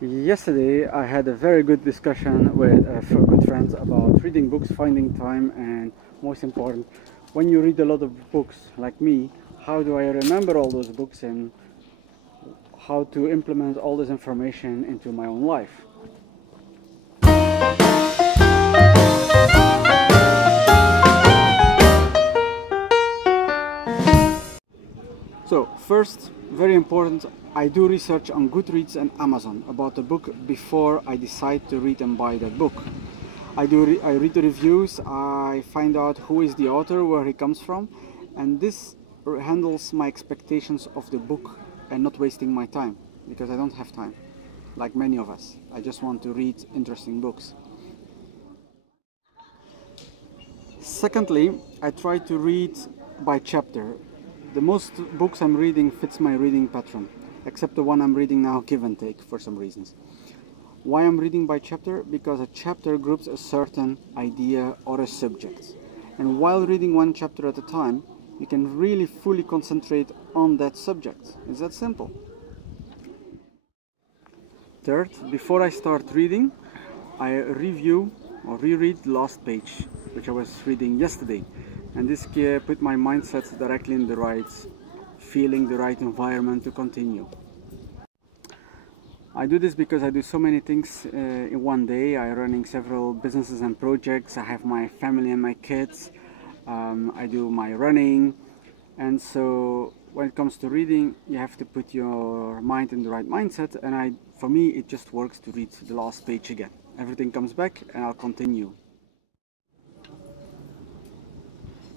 Yesterday I had a very good discussion with good friends about reading books, finding time, and most important, when you read a lot of books like me, how do I remember all those books and how to implement all this information into my own life. So first, very important, I do research on Goodreads and Amazon about the book before I decide to read and buy that book. I read the reviews, I find out who is the author, where he comes from, and this handles my expectations of the book and not wasting my time, because I don't have time, like many of us. I just want to read interesting books. Secondly, I try to read by chapter. The most books I'm reading fits my reading pattern, except the one I'm reading now, Give and Take, for some reasons. Why I'm reading by chapter? Because a chapter groups a certain idea or a subject. And while reading one chapter at a time, you can really fully concentrate on that subject. It's that simple. Third, before I start reading, I review or reread the last page, which I was reading yesterday. And this put my mindset directly in the right feeling, the right environment to continue. I do this because I do so many things in one day. I'm running several businesses and projects. I have my family and my kids. I do my running. And so when it comes to reading, you have to put your mind in the right mindset. And for me, it just works to read the last page again. Everything comes back and I'll continue.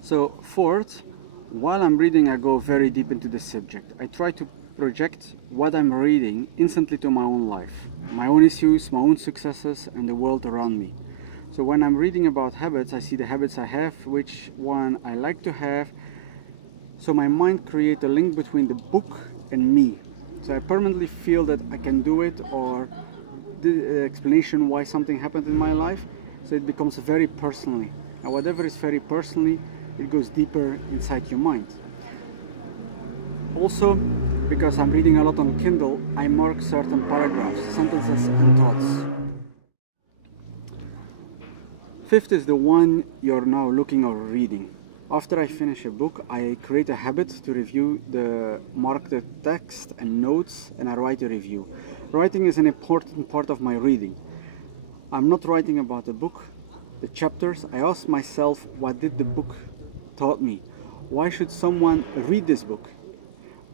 So fourth, while I'm reading, I go very deep into the subject. I try to project what I'm reading instantly to my own life, my own issues, my own successes, and the world around me. So when I'm reading about habits, I see the habits I have, which one I like to have. So my mind creates a link between the book and me. So I permanently feel that I can do it, or the explanation why something happened in my life. So it becomes very personally. And whatever is very personally, it goes deeper inside your mind. Also, because I'm reading a lot on Kindle, I mark certain paragraphs, sentences and thoughts. Fifth is the one you're now looking or reading. After I finish a book, I create a habit to mark the text and notes, and I write a review. Writing is an important part of my reading. I'm not writing about the book, the chapters. I ask myself, what did the book taught me? Why should someone read this book?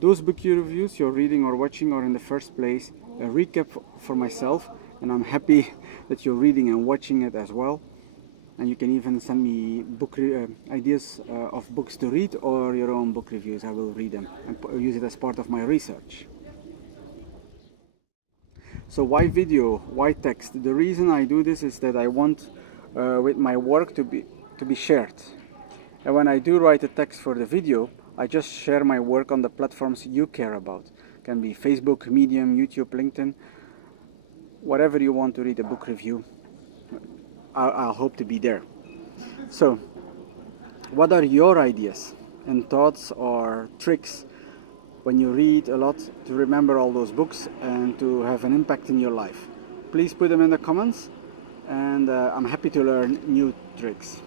Those book reviews you're reading or watching are in the first place a recap for myself, and I'm happy that you're reading and watching it as well. And you can even send me ideas of books to read or your own book reviews. I will read them and use it as part of my research. So why video? Why text? The reason I do this is that I want with my work to be shared. And when I do write a text for the video, I just share my work on the platforms you care about. It can be Facebook, Medium, YouTube, LinkedIn, whatever you want to read a book review. I'll hope to be there. So, what are your ideas and thoughts or tricks when you read a lot to remember all those books and to have an impact in your life? Please put them in the comments, and I'm happy to learn new tricks.